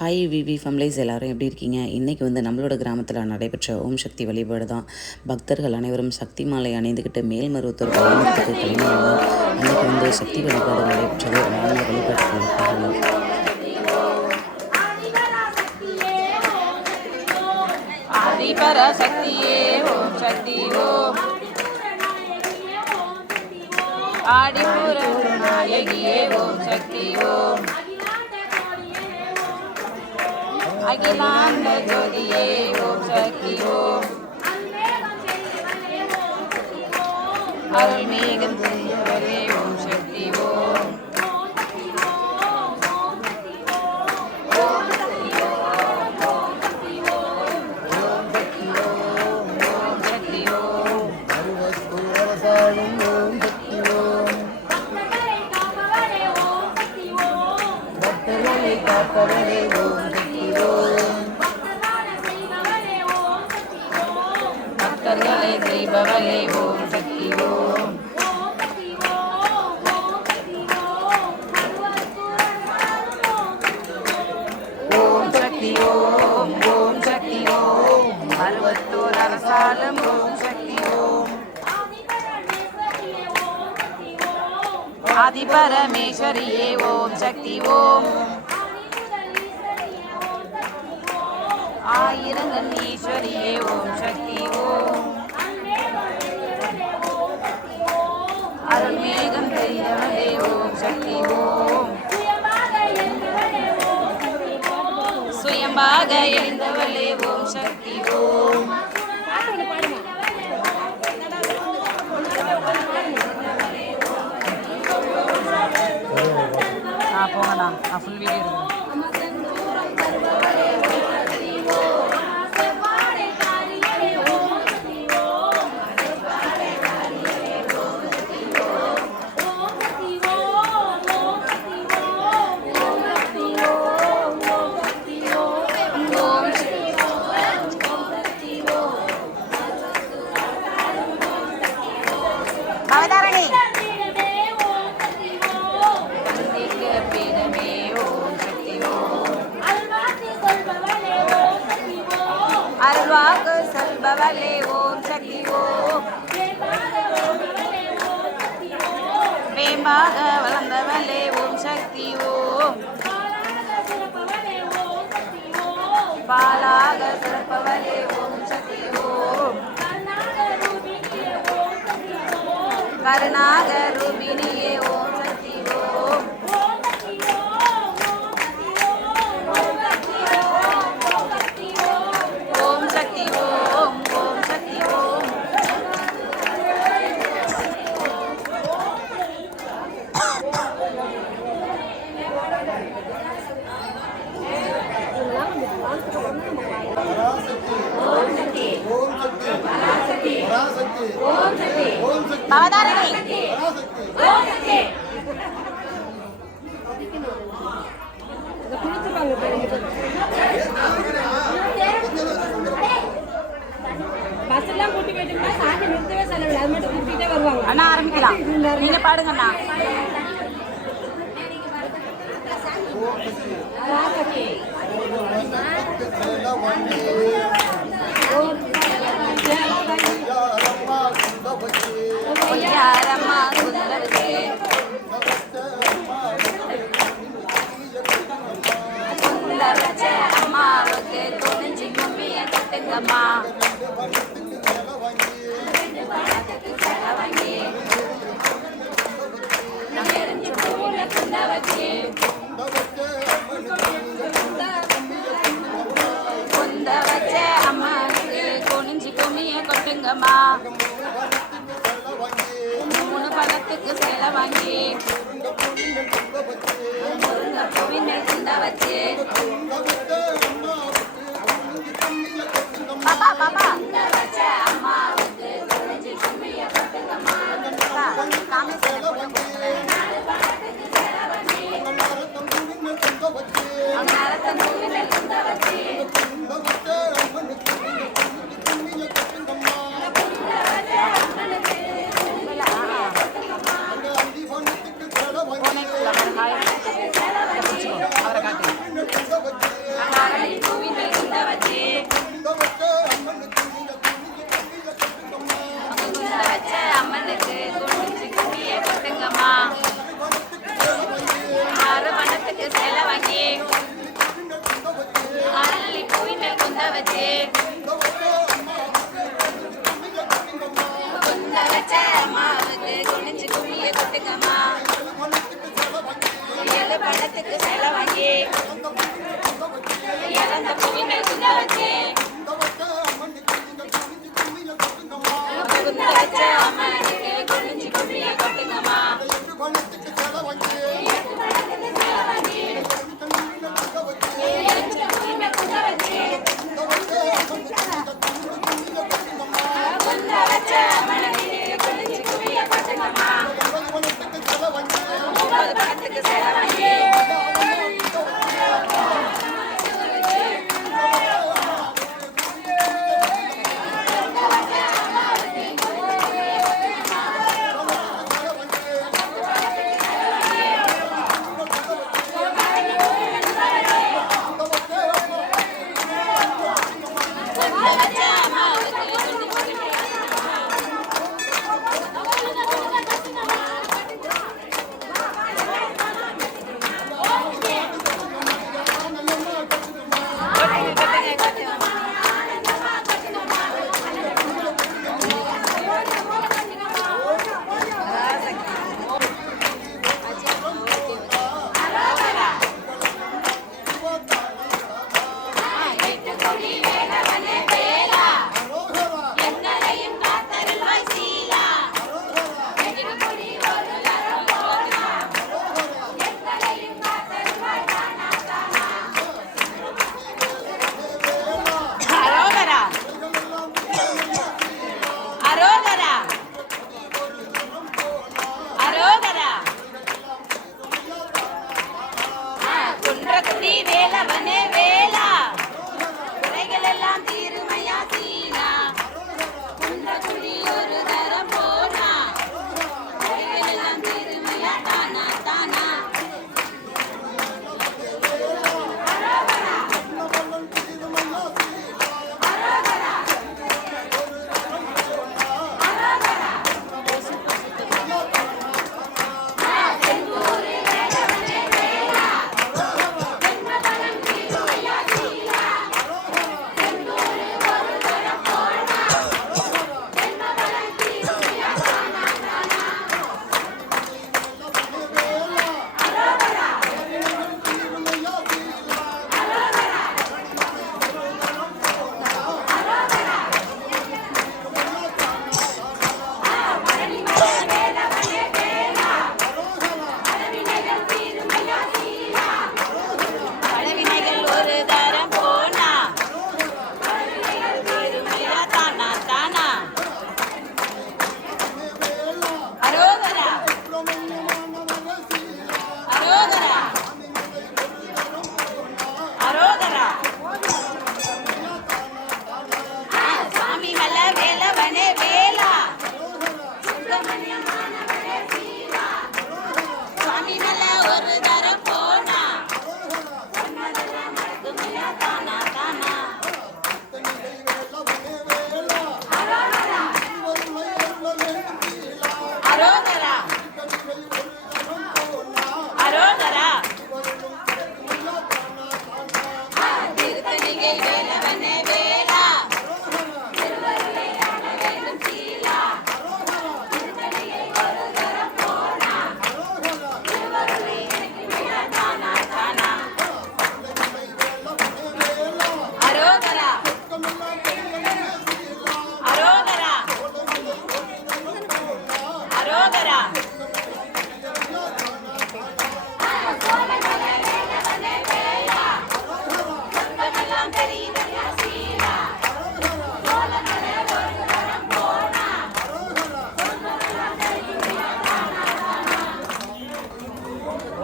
Hi விவி families எல்லோரும் எப்படி இருக்கீங்க? இன்றைக்கி நம்மளோட கிராமத்தில் நடைபெற்ற ஓம் சக்தி வழிபாடு தான். பக்தர்கள் அனைவரும் சக்தி மாலை அணிந்துக்கிட்டு மேல்மருவத்தூர் கிராமத்துக்கு கிளம்பினாங்க. அன்றைக்கி சக்தி வழிபாடு நடைபெற்றது. நாங்கள் வழிபாட்டுக்கு போகணும். ஆதிபராசக்தியே ஓம் சக்தி ஓம், ஆடிபுர நாயகியே ஓம் சக்தி ஓம், அகிலாண்ட ஜோதியே ஓம் சக்தி ஓம், அருள்மேகம் செய்யவரே ஓம் சக்தி ஓம், பக்தர்களை செய்பவளே ஓம் சக்தி ஓம், ஓம் சக்தி ஓம், ஓம் சக்தி ஓம், அறுபத்தோர் அரசாலும் ஓம் சக்தி ஓம், ஆதிபரமேஸ்வரியே ஓம் சக்தி ஓம், ஆயிரங்கன் ஈஸ்வரியே ஓம் சக்தி ஓம், அருள்மேகம் தெரிந்தவளே ஓம் சக்தி ஓம், சுயம்பாக எழுந்தவளே ஓம் சக்தி ஓம், போங்கண்ணா ஃபுல் வீடியோ இருக்கும். அவதாரணி அருள்வாக்கு சொல்பவளே ஓம் சக்தி ஓம், வேம்பாக வளர்ந்தவளே ஓம் சக்தி ஓம், பாலாக சிறப்பவளே ஓம் சக்தி ஓம், கருணாக ரூபிணியே ஓம் சக்தி ஓம், ஓம் சக்தி ஓம், ஓம் சக்தி ஓம், அவதாரணி பஸ்ஸெல்லாம் கூட்டி போயிட்டோம்னா சாமி நிறுத்தவே செலவில்லை, அது மட்டும் கூட்டிகிட்டே வருவாங்க. அண்ணா ஆரம்பிக்கலாம், நீங்க பாடுங்கண்ணா. பொய்யாரம்மா சுந்தரவதி, சுந்தரவச்ச அம்மாவுக்கு துணிஞ்சு கும்பிய கட்டுங்கம்மா, குந்த வச்ச அம்மாவுக்கு குனிஞ்சு குமிய கொட்டுங்கம்மா, மூணு பழத்துக்கு சேலை வாங்கி முருங்கை குந்த வச்சு பாப்பா பாப்பா வச்ச அம்மாவுக்கு குனிஞ்சு குமிய கொட்டுங்கம்மா, அவரை காட்டு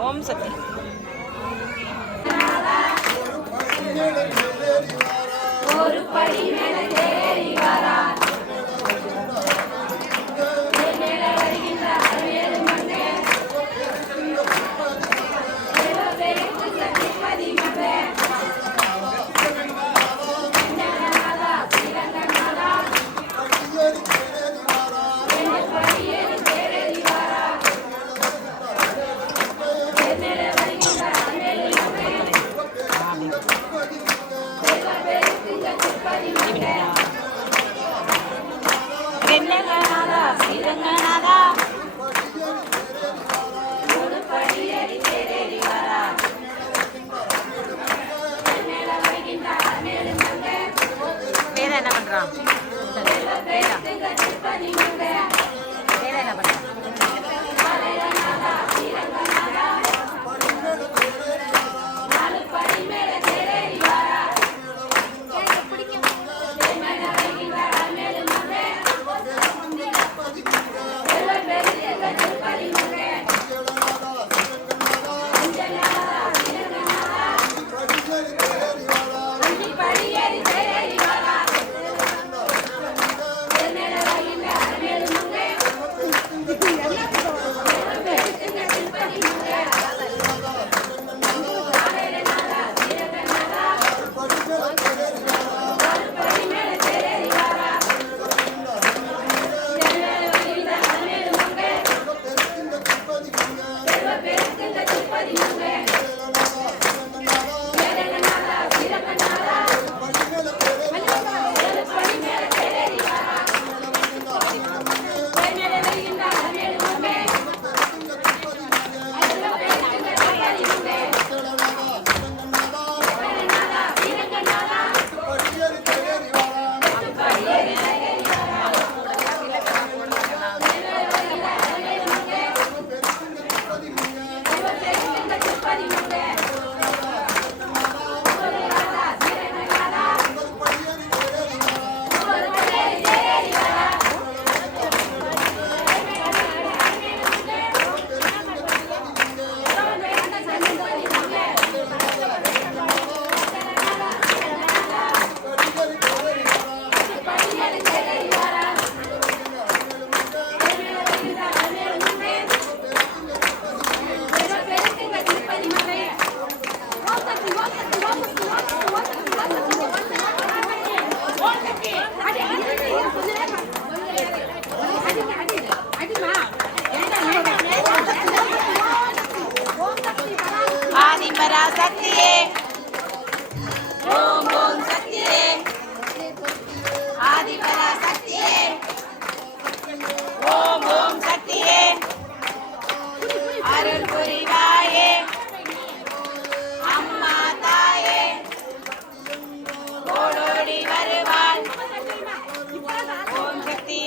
ஓம் சக்தி. ஒரு படி மேலே ஏறி வரா மேலே வருகின்ற அருள் மங்கை பெருக்கு சக்திபதி மங்கை நாதா சிவநாதா ரெண்டு படி ஏறி தேடி வரா மேலே வருகின்ற அருள் மங்கை பெருக்கு சக்திபதி மங்கை வெண்ணநாதா சிவநாதா ஒரு படி ஏறி தேடி வரா மேலே வருகின்ற அருள் மங்கை வேற என்ன பண்றான்? பெருக்கு சக்திபதி மங்கை வேற என்ன பண்றான்? நாலு படி மேலே தேடி வரா மேலே வருகின்ற அருள் மங்கை பெருக்கு சக்திபதி மங்கை அஞ்சு படி ஏறி தேடி வரா மேலே வருகின்ற அருள் மங்கை ஆதிபரா சக்தியே ஓம் ஓம் சக்தியே ஆதிபரா சக்தியே ஓம் ஓம் சக்தியே அருள் புரிவாயே அம்மா தாயே ஓடோடி வருவாள் ஓம் சக்தி.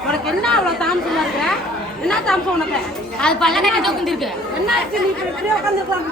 உனக்கு என்ன அவ்வளவு தாமசமா இருக்க? என்ன தாமசம் உனக்கு? அது பல்ல கட்டி தூக்கிட்டு என்ன ஆச்சு? நீ இப்படியே உட்காந்துருக்கலாம்.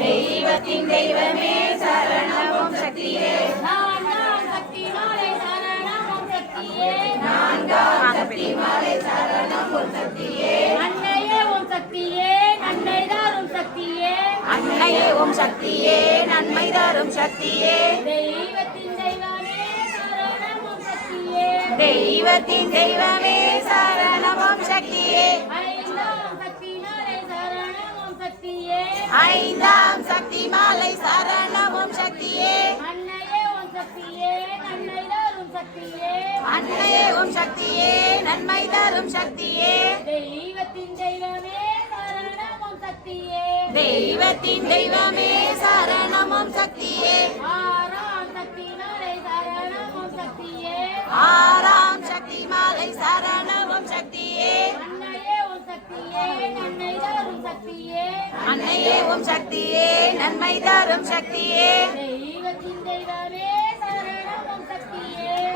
தெய்வத்தின் தெய்வமே சரணம் ஓம் சக்தியே. நான்காம் சக்தி மாலை சரணம் ஓம் சக்தியே. நான்காம் சக்தி மாலை சரணம் ஓம் சக்தியே. அன்னையே ஓம் சக்தியே நன்மை தரும் சக்தியே. அன்னையே ஓம் சக்தியே நன்மை தரும் சக்தியே. தெய்வத்தின் தெய்வமே சரணம் ஓம் சக்தியே. தெய்வத்தின் தெய்வமே சரணம் ஓம் சக்தியே. ஐந்தாம் சக்தி மாலை சரணம் ஓம் சக்தியே. ஐந்தாம் சக்தி மாலை சரணம் ஓம் சக்தியே. அன்னையே ஓம் சக்தியே நன்மை தரும் சக்தியே. அன்னையே ஓம் சக்தியே நன்மை தரும் சக்தியே. தெய்வத்தின் தெய்வமே சரணம் ஓம் சக்தியே. தெய்வத்தின் தெய்வமே சரணம் ஓம் சக்தியே. ஆறாம் சக்தி மாலை சரணம் ஓம் சக்தியே. ஆறாம் சக்தி மாலை சரணம் ஓம் சக்தியே. அன்னையே ஓம் சக்தியே நன்மை தரும் சக்தியே. அன்னையே ஓம் சக்தியே நன்மை தரும் சக்தியே. தெய்வத்தின் தெய்வமே சரணம் ஓம் சக்தியே.